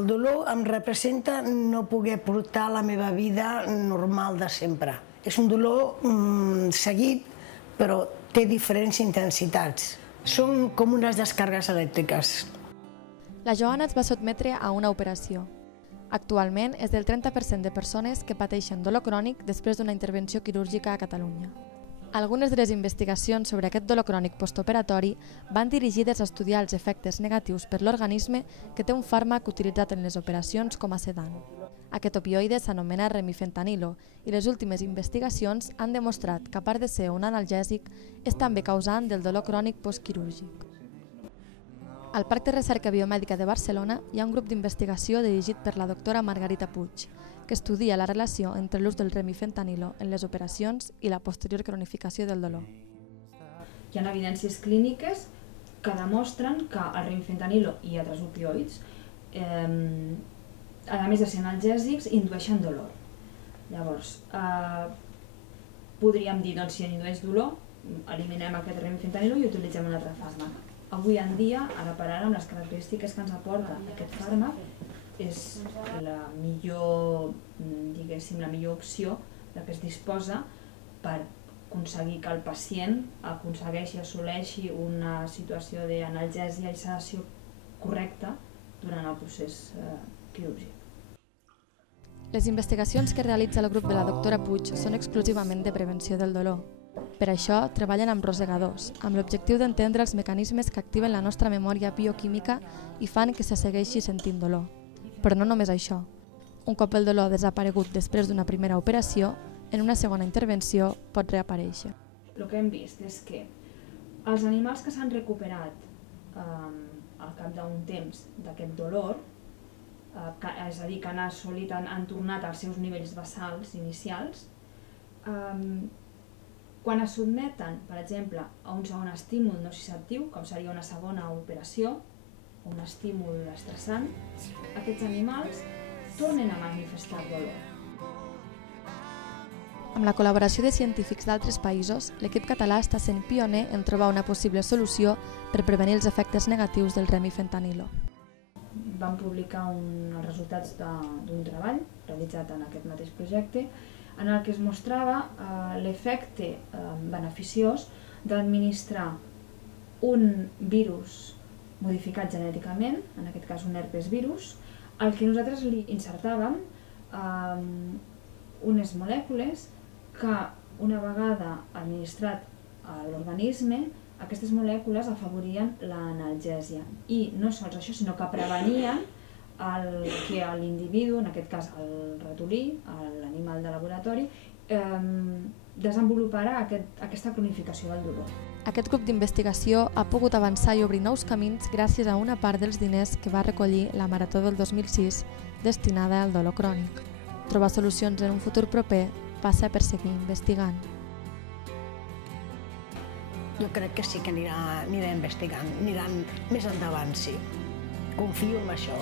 El dolor em representa no poder portar la meva vida normal de sempre. És un dolor seguit, però té diferents intensitats. Són com unes descàrregues elèctriques. La Joana es va sotmetre a una operació. Actualment és del 30% de persones que pateixen dolor crònic després d'una intervenció quirúrgica a Catalunya. Algunes de les investigacions sobre aquest dolor crònic postoperatori van dirigides a estudiar els efectes negatius per l'organisme que té un fàrmac utilitzat en les operacions com a sedant. Aquest opioide s'anomena remifentanilo i les últimes investigacions han demostrat que, a part de ser un analgèsic, és també causant del dolor crònic postquirúrgic. Al Parc de Recerca Biomèdica de Barcelona hi ha un grup d'investigació dirigit per la doctora Margarita Puig, que estudia la relació entre l'ús del remifentanilo en les operacions i la posterior cronificació del dolor. Hi ha evidències clíniques que demostren que el remifentanilo i altres opioids, a més de ser analgèsics, indueixen dolor. Llavors, podríem dir, doncs, si indueix dolor, eliminem aquest remifentanilo i utilitzem un altre fàrmac. Avui en dia, ara per ara, amb les característiques que ens aporta aquest fàrmac, és la millor, diguéssim, la millor opció de què es disposa per aconseguir que el pacient aconsegueixi, assoleixi una situació d'analgèsia i sedació correcta durant el procés quirúrgic. Les investigacions que realitza el grup de la doctora Puig són exclusivament de prevenció del dolor. Per això treballen amb rosegadors, amb l'objectiu d'entendre els mecanismes que activen la nostra memòria bioquímica i fan que se segueixi sentint dolor. Però no només això. Un cop el dolor ha desaparegut després d'una primera operació, en una segona intervenció pot reaparèixer. El que hem vist és que els animals que s'han recuperat al cap d'un temps d'aquest dolor, és a dir, que han assolit, han tornat als seus nivells basals inicials, quan es sotmeten, per exemple, a un segon estímul nociceptiu, com seria una segona operació, o un estímul estressant, aquests animals tornen a manifestar dolor. Amb la col·laboració de científics d'altres països, l'equip català està sent pioner en trobar una possible solució per prevenir els efectes negatius del remifentanilo. Vam publicar els resultats d'un treball realitzat en aquest mateix projecte en el que es mostrava l'efecte beneficiós d'administrar un virus modificat genèticament, en aquest cas un herpes virus, al que nosaltres li insertàvem unes molècules que, una vegada administrat a l'organisme, aquestes molècules afavorien l'analgèsia. I no sols això, sinó que prevenien que l'individu, en aquest cas el ratolí, l'animal de laboratori, desenvoluparà aquesta cronificació del dolor. Aquest grup d'investigació ha pogut avançar i obrir nous camins gràcies a una part dels diners que va recollir la Marató del 2006 destinada al dolor crònic. Trobar solucions en un futur proper passa per seguir investigant. Jo crec que sí que anirà investigant, aniran més endavant, sí. Confio en això.